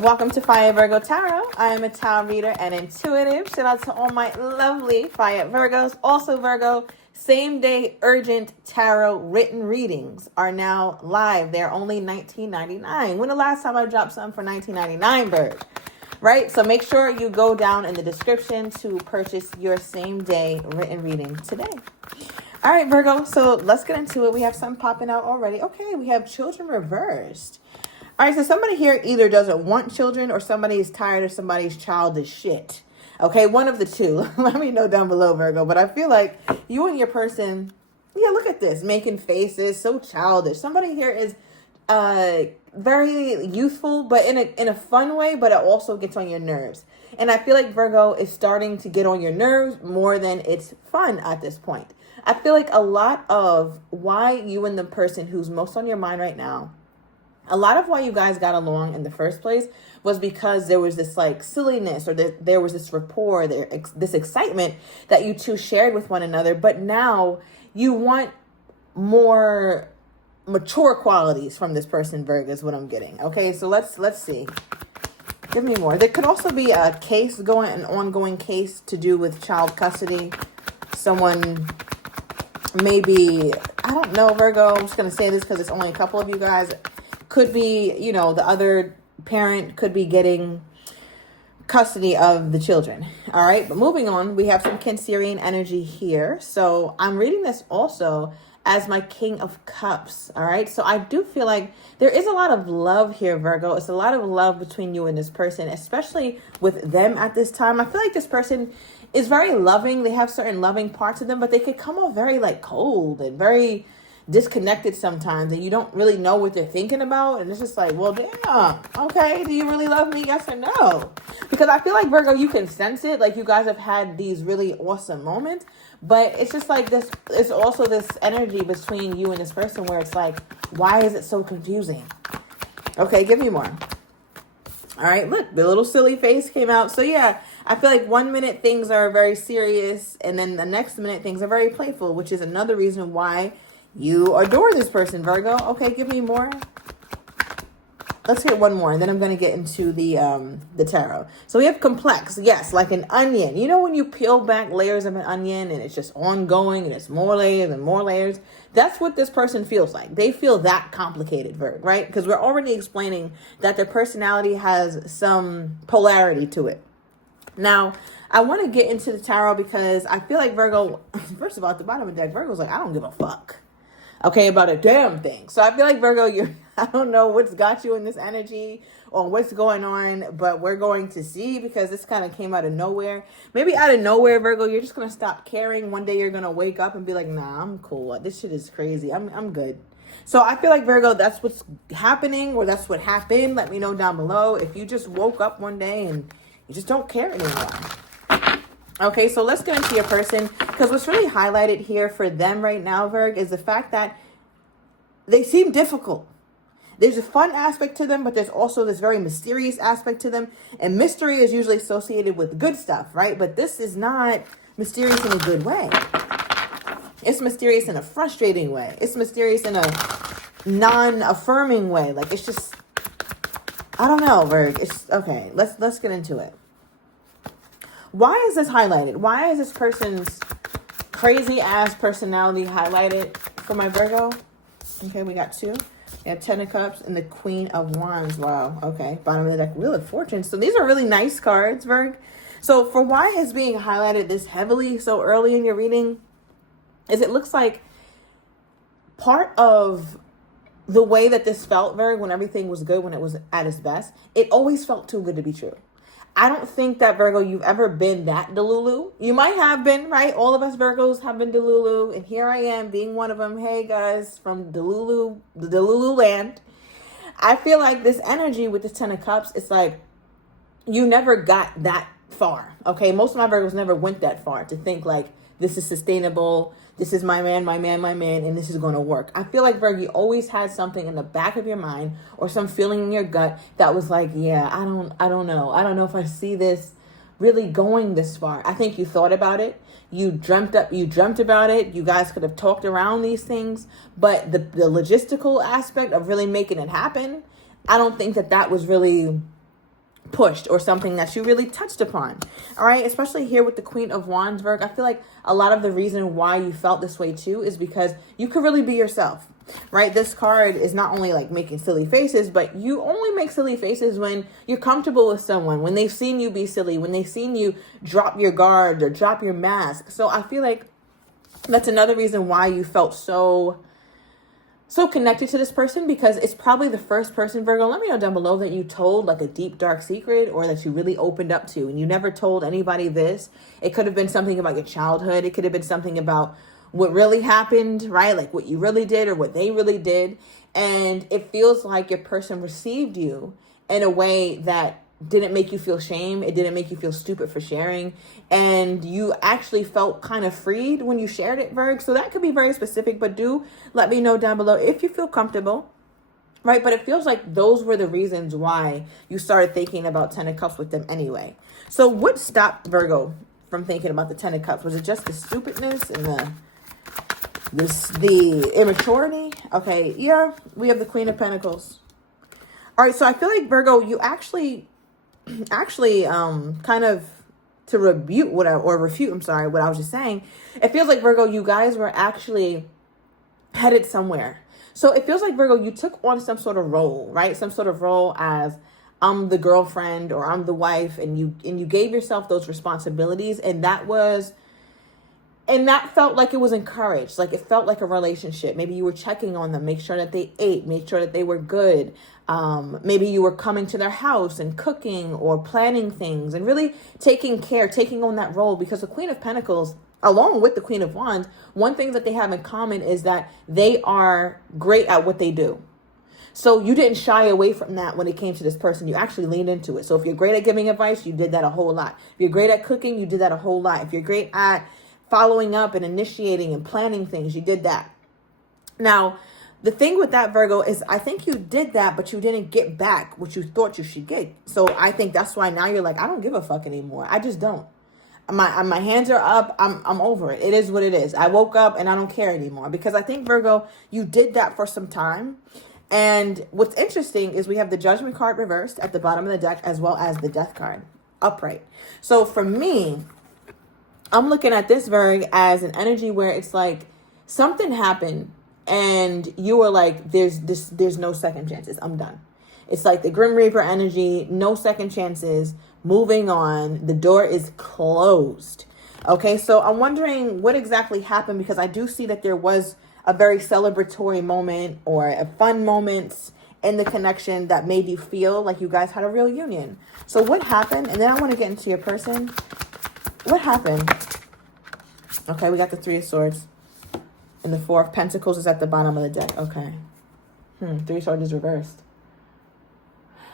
Welcome to Fire Virgo Tarot. I am a tarot reader and intuitive. Shout out to all my lovely Fire Virgos. Also Virgo, same day urgent tarot written readings are now live. They're only $19.99. When the last time I dropped something for $19.99, Virg? Right? So make sure you go down in the description to purchase your same day written reading today. All right, Virgo. So let's get into it. We have some popping out already. Okay, we have children reversed. All right, so somebody here either doesn't want children or somebody is tired of somebody's childish shit. Okay, one of the two. Let me know down below, Virgo. But I feel like you and your person, yeah, look at this, making faces, so childish. Somebody here is very youthful, but in a fun way, but it also gets on your nerves. And I feel like Virgo is starting to get on your nerves more than it's fun at this point. I feel like a lot of why you and the person who's most on your mind right now, a lot of why you guys got along in the first place was because there was this like silliness or there was this rapport, this excitement that you two shared with one another. But now you want more mature qualities from this person, Virgo, is what I'm getting. Okay, so let's see. Give me more. There could also be a case an ongoing case to do with child custody. Someone maybe, I don't know, Virgo. I'm just going to say this because it's only a couple of you guys. Could be, you know, the other parent could be getting custody of the children. All right. But moving on, we have some Cancerian energy here. So I'm reading this also as my King of Cups. All right. So I do feel like there is a lot of love here, Virgo. It's a lot of love between you and this person, especially with them at this time. I feel like this person is very loving. They have certain loving parts of them, but they could come off very like cold and very disconnected sometimes, and you don't really know what they're thinking about, and it's just like, well, damn, okay, do you really love me, yes or no? Because I feel like, Virgo, you can sense it, like you guys have had these really awesome moments, but it's just like this, it's also this energy between you and this person where it's like, why is it so confusing? Okay, give me more. All right, look, the little silly face came out. So yeah, I feel like 1 minute things are very serious, and then the next minute things are very playful, which is another reason why you adore this person, Virgo. Okay, give me more. Let's get one more, and then I'm going to get into the tarot. So we have complex. Yes, like an onion. You know when you peel back layers of an onion and it's just ongoing and it's more layers and more layers? That's what this person feels like. They feel that complicated, Virgo, right? Because we're already explaining that their personality has some polarity to it. Now, I want to get into the tarot because I feel like Virgo, first of all, at the bottom of the deck, Virgo's like, I don't give a fuck. Okay, about a damn thing. So I feel like, Virgo, I don't know what's got you in this energy or what's going on, but we're going to see because this kind of came out of nowhere. Maybe out of nowhere, Virgo, you're just going to stop caring. One day you're going to wake up and be like, nah, I'm cool. This shit is crazy. I'm good. So I feel like, Virgo, that's what's happening or that's what happened. Let me know down below if you just woke up one day and you just don't care anymore. Okay, so let's get into your person, because what's really highlighted here for them right now, Virg, is the fact that they seem difficult. There's a fun aspect to them, but there's also this very mysterious aspect to them. And mystery is usually associated with good stuff, right? But this is not mysterious in a good way. It's mysterious in a frustrating way. It's mysterious in a non-affirming way. Like, it's just, I don't know, Virg. It's, okay, let's get into it. Why is this highlighted? Why is this person's crazy ass personality highlighted for my Virgo? Okay, we got two. We have 10 of Cups and the Queen of Wands. Wow. Okay, bottom of the deck, Wheel of Fortune. So these are really nice cards, Virg. So for why is being highlighted this heavily so early in your reading is it looks like part of the way that this felt, Virg, when everything was good, when it was at its best, it always felt too good to be true. I don't think that, Virgo, you've ever been that Delulu. You might have been, right? All of us Virgos have been Delulu. And here I am being one of them. Hey, guys, from Delulu, the Delulu land. I feel like this energy with this 10 of Cups, it's like you never got that far. Okay, most of my Virgos never went that far to think like this is sustainable. This is my man, and this is going to work. I feel like, Virgo, you always had something in the back of your mind or some feeling in your gut that was like, yeah, I don't know. I don't know if I see this really going this far. I think you thought about it. You dreamt about it. You guys could have talked around these things, but the logistical aspect of really making it happen, I don't think that was really pushed or something that you really touched upon. All right, especially here with the Queen of Wands, Virgo. I feel like a lot of the reason why you felt this way too is because you could really be yourself, right? This card is not only like making silly faces, but you only make silly faces when you're comfortable with someone, when they've seen you be silly, when they've seen you drop your guard or drop your mask. So I feel like that's another reason why you felt so connected to this person, because it's probably the first person, Virgo, let me know down below, that you told like a deep, dark secret, or that you really opened up to, and you never told anybody this. It could have been something about your childhood. It could have been something about what really happened, right? Like what you really did or what they really did. And it feels like your person received you in a way that didn't make you feel shame. It didn't make you feel stupid for sharing. And you actually felt kind of freed when you shared it, Virg. So that could be very specific, but do let me know down below if you feel comfortable, right? But it feels like those were the reasons why you started thinking about 10 of Cups with them anyway. So what stopped Virgo from thinking about the 10 of Cups? Was it just the stupidness and the immaturity? Okay, yeah, we have the Queen of Pentacles. All right, so I feel like, Virgo, you actually kind of to refute what I was just saying. It feels like, Virgo, you guys were actually headed somewhere. So it feels like, Virgo, you took on some sort of role, right? Some sort of role as I'm the girlfriend or I'm the wife, and you gave yourself those responsibilities, and that felt like it was encouraged. Like it felt like a relationship. Maybe you were checking on them, make sure that they ate, make sure that they were good. Maybe you were coming to their house and cooking or planning things and really taking on that role, because the Queen of Pentacles, along with the Queen of Wands, one thing that they have in common is that they are great at what they do. So you didn't shy away from that when it came to this person. You actually leaned into it. So if you're great at giving advice, you did that a whole lot. If you're great at cooking, you did that a whole lot. If you're great at following up and initiating and planning things, you did that. Now, the thing with that, Virgo, is I think you did that, but you didn't get back what you thought you should get. So I think that's why now you're like, I don't give a fuck anymore. I just don't. My hands are up. I'm over it. It is what it is. I woke up and I don't care anymore, because I think, Virgo, you did that for some time. And what's interesting is we have the Judgment card reversed at the bottom of the deck, as well as the Death card upright. So for me, I'm looking at this, Virg, as an energy where it's like something happened and you were like, there's no second chances. I'm done. It's like the Grim Reaper energy, no second chances, moving on. The door is closed. Okay, so I'm wondering what exactly happened, because I do see that there was a very celebratory moment or a fun moment in the connection that made you feel like you guys had a real union. So what happened? And then I want to get into your person. What happened? Okay, we got the Three of Swords. And the Four of Pentacles is at the bottom of the deck. Okay. Three of Swords is reversed.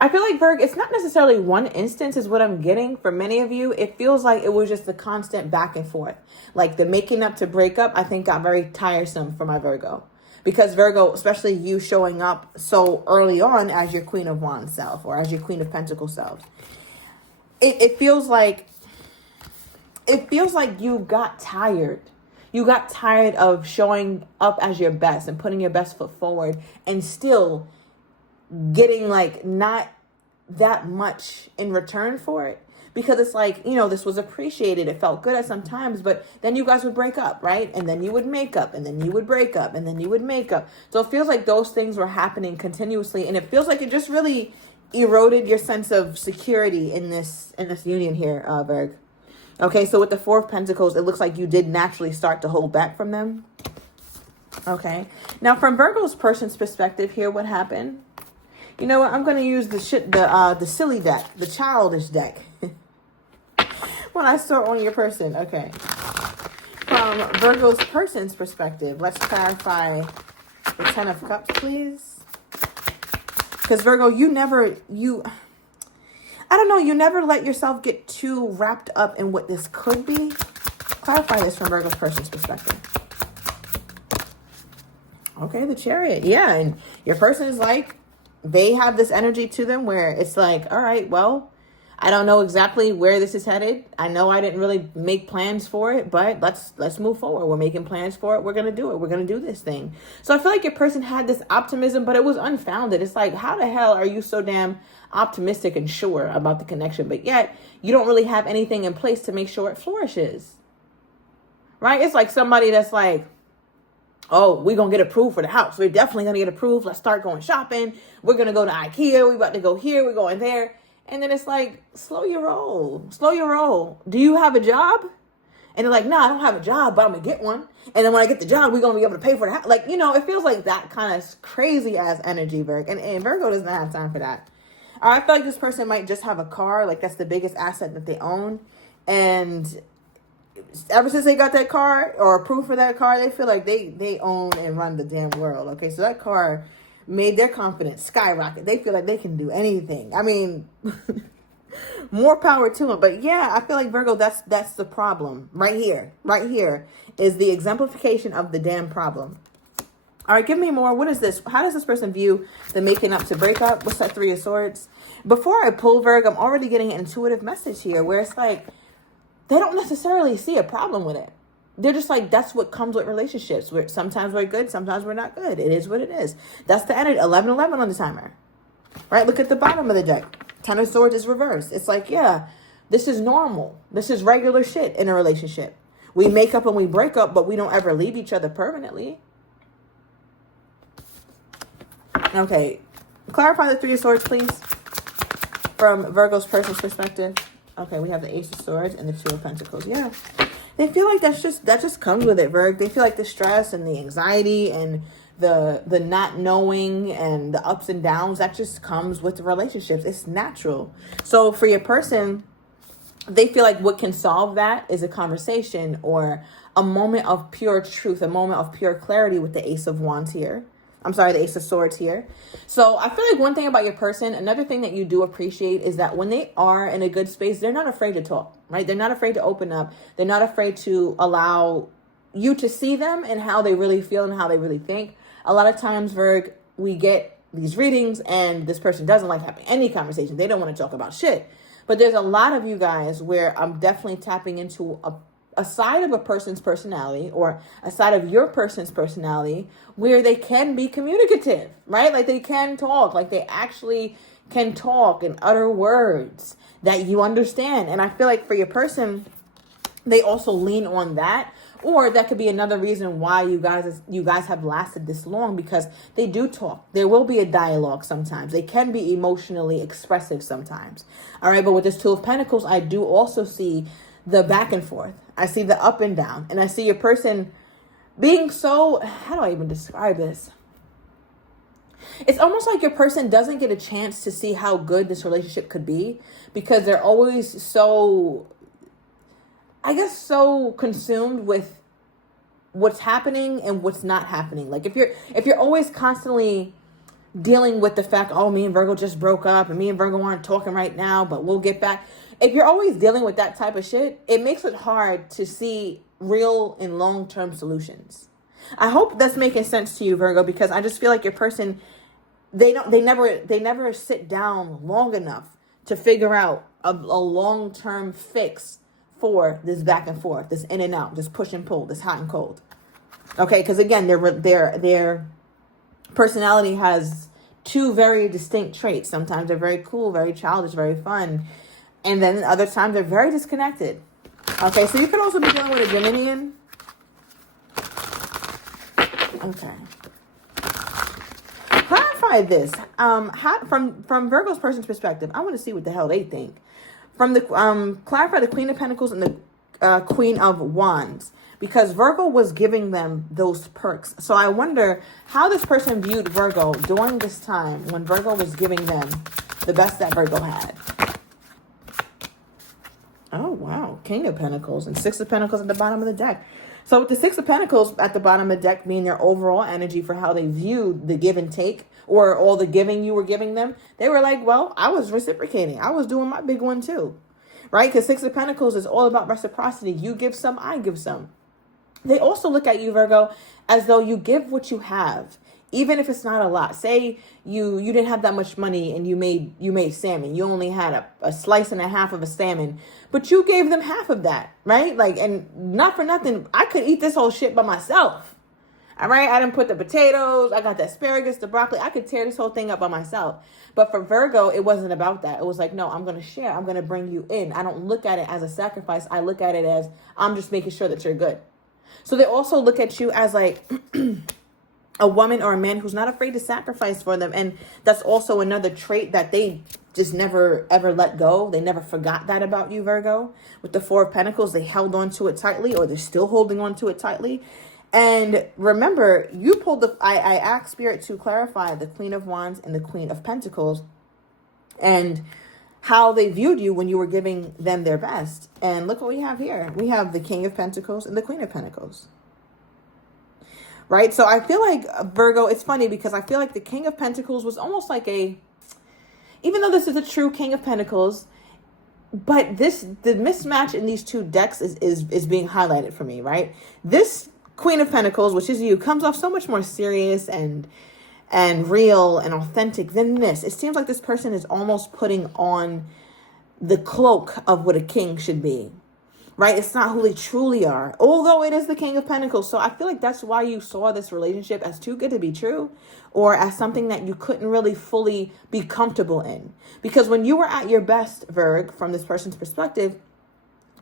I feel like, Virg, it's not necessarily one instance is what I'm getting for many of you. It feels like it was just the constant back and forth. Like the making up to break up, I think got very tiresome for my Virgo. Because Virgo, especially you showing up so early on as your Queen of Wands self or as your Queen of Pentacles self. It feels like you got tired. You got tired of showing up as your best and putting your best foot forward and still getting like not that much in return for it, because it's like, you know, this was appreciated. It felt good at some times, but then you guys would break up, right? And then you would make up, and then you would break up, and then you would make up. So it feels like those things were happening continuously, and it feels like it just really eroded your sense of security in this union here, Virg. Okay, so with the Four of Pentacles, it looks like you did naturally start to hold back from them. Okay, now from Virgo's person's perspective here, what happened? You know what? I'm going to use the silly deck, the childish deck. When I start on your person, okay. From Virgo's person's perspective, let's clarify the Ten of Cups, please. Because Virgo, you never let yourself get too wrapped up in what this could be. Clarify this from Virgo's person's perspective. Okay, the Chariot. Yeah, and your person is like, they have this energy to them where it's like, all right, well, I don't know exactly where this is headed. I know I didn't really make plans for it, but let's move forward. We're making plans for it. We're going to do it. We're going to do this thing. So I feel like your person had this optimism, but it was unfounded. It's like, how the hell are you so damn optimistic and sure about the connection, but yet you don't really have anything in place to make sure it flourishes. Right? It's like somebody that's like, oh, we're going to get approved for the house. We're definitely going to get approved. Let's start going shopping. We're going to go to IKEA. We're about to go here. We're going there. And then it's like, slow your roll. Slow your roll. Do you have a job? And they're like, no, I don't have a job, but I'm going to get one. And then when I get the job, we're going to be able to pay for the house. Like, it feels like that kind of crazy ass energy, Virgo. And Virgo doesn't have time for that. Or I feel like this person might just have a car. Like, that's the biggest asset that they own. And ever since they got that car or approved for that car, they feel like they own and run the damn world. Okay, so that car made their confidence skyrocket. They feel like they can do anything. I mean, more power to them. But yeah, I feel like Virgo, that's the problem right here. Right here is the exemplification of the damn problem. All right, give me more. What is this? How does this person view the making up to break up? What's that Three of Swords? Before I pull Virgo, I'm already getting an intuitive message here where it's like, they don't necessarily see a problem with it. They're just like, that's what comes with relationships. Sometimes we're good, sometimes we're not good. It is what it is. That's the energy. 11-11 on the timer. Right? Look at the bottom of the deck. 10 of Swords is reversed. It's like, yeah, this is normal. This is regular shit in a relationship. We make up and we break up, but we don't ever leave each other permanently. Okay. Clarify the Three of Swords, please. From Virgo's person's perspective. Okay, we have the Ace of Swords and the Two of Pentacles. Yeah. They feel like that just comes with it, Virg. They feel like the stress and the anxiety and the not knowing and the ups and downs, that just comes with the relationships. It's natural. So for your person, they feel like what can solve that is a conversation or a moment of pure truth, a moment of pure clarity with the Ace of Wands here. I'm sorry, the Ace of Swords here. So I feel like one thing about your person, another thing that you do appreciate is that when they are in a good space, they're not afraid to talk, right? They're not afraid to open up. They're not afraid to allow you to see them and how they really feel and how they really think. A lot of times, Virg, we get these readings and this person doesn't like having any conversation. They don't want to talk about shit. But there's a lot of you guys where I'm definitely tapping into a side of a person's personality or a side of your person's personality where they can be communicative, right? Like they can talk, like they actually can talk and utter words that you understand. And I feel like for your person, they also lean on that, or that could be another reason why you guys have lasted this long, because they do talk. There will be a dialogue sometimes. They can be emotionally expressive sometimes. All right. But with this Two of Pentacles, I do also see the back and forth. I see the up and down, and I see your person being so, how do I even describe this? It's almost like your person doesn't get a chance to see how good this relationship could be because they're always so, I guess, so consumed with what's happening and what's not happening. Like if you're always constantly dealing with the fact, oh, me and Virgo just broke up and me and Virgo aren't talking right now, but we'll get back. If you're always dealing with that type of shit, it makes it hard to see real and long-term solutions. I hope that's making sense to you, Virgo, because I just feel like your person, they never sit down long enough to figure out a long-term fix for this back and forth, this in and out, this push and pull, this hot and cold. Okay, because again, their personality has two very distinct traits. Sometimes they're very cool, very childish, very fun. And then other times they're very disconnected. Okay, so you could also be dealing with a Geminian. Okay. Clarify this. From Virgo's person's perspective, I want to see what the hell they think. From the clarify the Queen of Pentacles and the Queen of Wands, because Virgo was giving them those perks. So I wonder how this person viewed Virgo during this time when Virgo was giving them the best that Virgo had. Oh, wow. King of Pentacles and Six of Pentacles at the bottom of the deck. So with the Six of Pentacles at the bottom of the deck being their overall energy for how they viewed the give and take or all the giving you were giving them, they were like, well, I was reciprocating. I was doing my big one too, right? Because Six of Pentacles is all about reciprocity. You give some, I give some. They also look at you, Virgo, as though you give what you have, even if it's not a lot. Say you didn't have that much money and you made salmon. You only had a slice and a half of a salmon, but you gave them half of that, right? Like, and not for nothing, I could eat this whole shit by myself. All right, I didn't put the potatoes, I got the asparagus, the broccoli. I could tear this whole thing up by myself. But for Virgo, it wasn't about that. It was like, no, I'm going to share. I'm going to bring you in. I don't look at it as a sacrifice. I look at it as I'm just making sure that you're good. So they also look at you as like a woman or a man who's not afraid to sacrifice for them. And that's also another trait that they just never, ever let go. They never forgot that about you, Virgo. With the Four of Pentacles, they held on to it tightly, or they're still holding on to it tightly. And remember, you pulled I asked Spirit to clarify the Queen of Wands and the Queen of Pentacles and how they viewed you when you were giving them their best. And look what we have here. We have the King of Pentacles and the Queen of Pentacles. Right? So I feel like, Virgo, it's funny because I feel like the King of Pentacles was almost like even though this is a true King of Pentacles, but the mismatch in these two decks is being highlighted for me, right? This Queen of Pentacles, which is you, comes off so much more serious and real and authentic than this. It seems like this person is almost putting on the cloak of what a king should be, right? It's not who they truly are, although it is the King of Pentacles. So I feel like that's why you saw this relationship as too good to be true, or as something that you couldn't really fully be comfortable in. Because when you were at your best, Virg, from this person's perspective,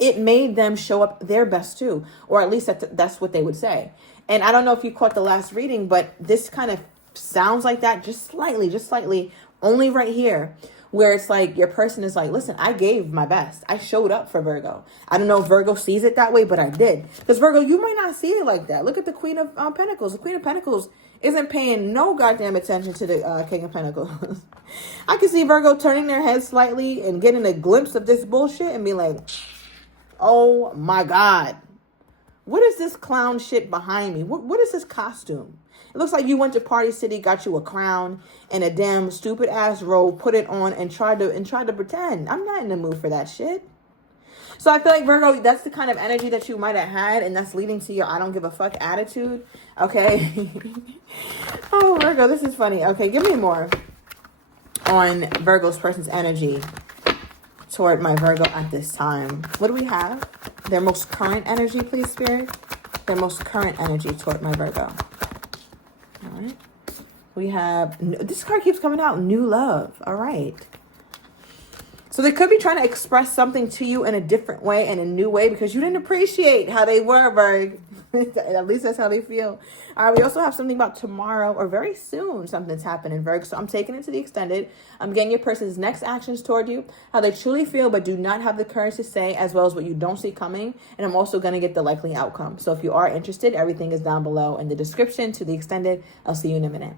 it made them show up their best too, or at least that's what they would say. And I don't know if you caught the last reading, but this kind of sounds like that just slightly, only right here, where it's like your person is like, listen, I gave my best. I showed up for Virgo. I don't know if Virgo sees it that way, but I did. Because Virgo, you might not see it like that. Look at the Queen of Pentacles. The Queen of Pentacles isn't paying no goddamn attention to the King of Pentacles. I can see Virgo turning their head slightly and getting a glimpse of this bullshit and be like, oh my God, what is this clown shit behind me? What is this costume? It looks like you went to Party City, got you a crown and a damn stupid ass robe, put it on and tried to pretend. I'm not in the mood for that shit. So I feel like, Virgo, that's the kind of energy that you might have had, and that's leading to your I don't give a fuck attitude. Okay. Oh, Virgo, this is funny. Okay, give me more on Virgo's person's energy toward my Virgo at this time. What do we have? Their most current energy, please, Spirit. Their most current energy toward my Virgo. All right. We have, this card keeps coming out, new love. All right. So they could be trying to express something to you in a different way and a new way because you didn't appreciate how they were, Virg. At least that's how they feel. All right, we also have something about tomorrow or very soon something's happening, Virg. So I'm taking it to the extended. I'm getting your person's next actions toward you, how they truly feel but do not have the courage to say, as well as what you don't see coming. And I'm also going to get the likely outcome. So if you are interested, everything is down below in the description to the extended. I'll see you in a minute.